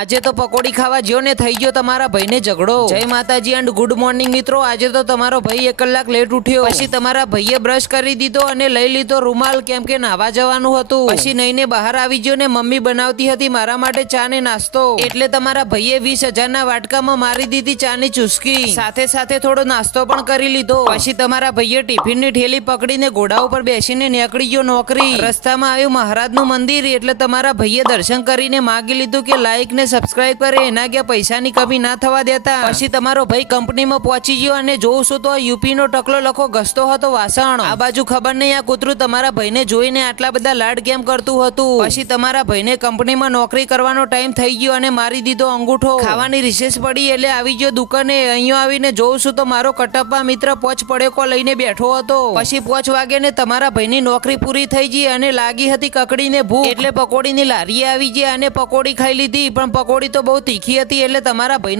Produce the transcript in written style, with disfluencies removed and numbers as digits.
આજે તો પકોડી ખાવા જ્યો ને થઈ ગયો તમારા ભાઈને ઝઘડો। જય માતાજી એન્ડ ગુડ મોર્નિંગ મિત્રો। આજે તો તમારો ભાઈ 1 કલાક લેટ ઉઠ્યો। પછી તમારા ભાઈએ બ્રશ કરી દીધો અને લઈ લીધો રૂમાલ, કેમ કે નાવા જવાનું હતું। પછી નઈને બહાર આવી ગયો ને મમ્મી બનાવતી હતી મારા માટે ચા ને નાસ્તો, એટલે તમારા ભાઈએ 20,000 ના વાટકામાં મારી દીધી ચાની ચુસ્કી, સાથે સાથે થોડો નાસ્તો પણ કરી લીધો। પછી તમારા ભાઈએ ટિફિનની થેલી પકડીને ઘોડા ઉપર બેસીને નીકળી ગયો નોકરી। રસ્તામાં આવ્યું મહારાજનું મંદિર, એટલે તમારા ભાઈએ દર્શન કરીને માગી લીધું કે લાઈક ને સબસ્ક્રાઇબ કરે, એના કે પૈસાની કમી ના થવા દેતા। પછી તમારો ભાઈ કંપનીમાં પહોંચી ગયો અને જોઉં છું તો યુપી નો ટકલો લખો ઘસતો હતો વાસણ। આ બાજુ ખબર નહીં આ કૂતરું તમારા ભાઈને જોઈને આટલા બધા લાડ કેમ કરતું હતું। પછી તમારા ભાઈને કંપનીમાં નોકરી કરવાનો ટાઈમ થઈ ગયો અને મારી દીધો અંગૂઠો। ખાવાની રિસેસ પડી એટલે આવી ગયો દુકાને। અહીંયા આવીને જોઉં છું તો મારો કટપ્પા મિત્ર પોચ પડેકો લઈને બેઠો હતો। પછી 5 વાગે ને તમારા ભાઈની નોકરી પૂરી થઈ ગઈ અને લાગી હતી કકડીને ભૂખ, એટલે પકોડીની લારીએ આવી ગયા અને પકોડી ખાઈ લીધી। પણ પકોડી તો બહુ તીખી હતી, એટલે તમારા ભાઈને